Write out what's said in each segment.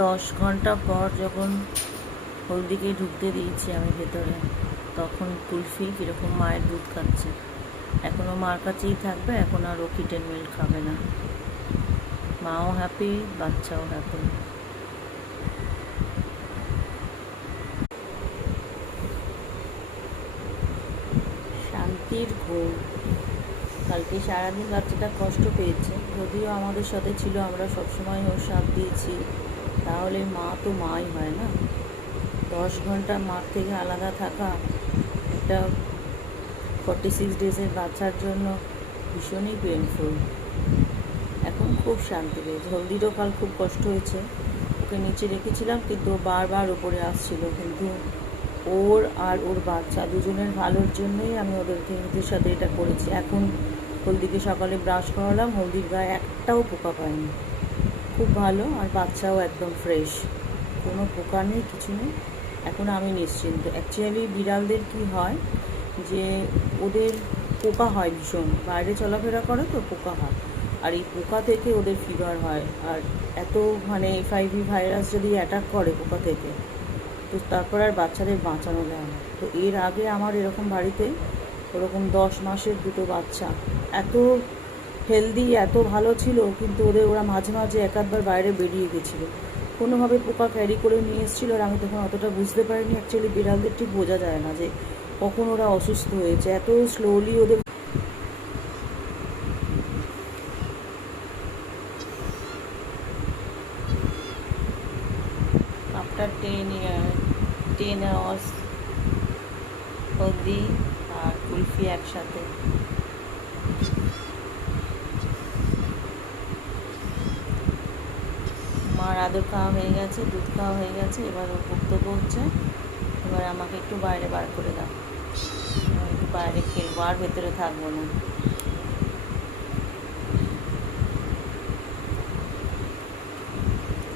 10 ঘন্টা পর যখন হলদিকে ঢুকতে দিয়েছি আমি ভেতরে, তখন কুলফি কীরকম মায়ের দুধ খাচ্ছে। এখনও মার কাছেই থাকবে, এখন আর ও কিটেন মিল্ক খাবে না। মাও হ্যাপি, বাচ্চাও হ্যাপি। শান্তির ঘুম। কালকে সারাদিন বাচ্চাটা কষ্ট পেয়েছে, যদিও আমাদের সাথে ছিল, আমরা সবসময় ওর সাথ দিয়েছি, তাহলে মা তো মাই হয় না। 10 ঘন্টা মার থেকে আলাদা থাকা একটা 46 ডেজের বাচ্চার জন্য ভীষণই পেনফুল। এখন খুব শান্তি পেয়েছে। হলদিরও কাল খুব কষ্ট হয়েছে, ওকে নিচে রেখেছিলাম কিন্তু বারবার ওপরে আসছিল, কিন্তু ওর আর ওর বাচ্চা দুজনের ভালোর জন্যই আমি ওদের সাথে এটা করেছি। এখন হলদিকে সকালে ব্রাশ করালাম, হলদির গায়ে একটাও পোকা পায়নি, খুব ভালো, আর বাচ্চাও একদম ফ্রেশ, কোনো পোকা নেই, কিছু নেই। এখন আমি নিশ্চিন্ত। অ্যাকচুয়ালি বিড়ালদের কি হয় যে ওদের পোকা হয় ভীষণ, বাইরে চলাফেরা করে তো পোকা হয়, আর এই পোকা থেকে ওদের ফিভার হয়। আর এত FIV ভাইরাস যদি অ্যাটাক করে পোকা থেকে, তো তারপর আর বাচ্চাদের বাঁচানো যায় না। তো এর আগে আমার এরকম বাড়িতে ওরকম 10 মাসের দুটো বাচ্চা এত হেলদি, এত ভালো ছিল, কিন্তু ওরা মাঝে মাঝে একবার বাইরে বেরিয়ে গেছিলো, কোনোভাবে পোকা ক্যারি করে নিয়ে এসেছিলো, আর আমি তখন অতটা বুঝতে পারিনি। অ্যাকচুয়ালি বিড়ালদের ঠিক বোঝা যায় না যে কখন ওরা অসুস্থ হয়েছে, এত স্লোলি ওদের। আফটার 10 hours হলদি আর কুলফি একসাথে। মার আদর খাওয়া হয়ে গেছে, দুধ খাওয়া হয়ে গেছে, এবার ও বক্তব্য হচ্ছে এবার আমাকে একটু বাইরে বার করে দাও, একটু বাইরে খেলবো, আর ভেতরে থাকবো না।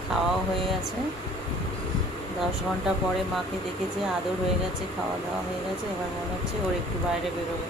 খাওয়াও হয়ে গেছে, 10 ঘন্টা পরে মাকে দেখেছে, আদর হয়ে গেছে, খাওয়া দাওয়া হয়ে গেছে, এবার মনে হচ্ছে ওর একটু বাইরে বেরোবে।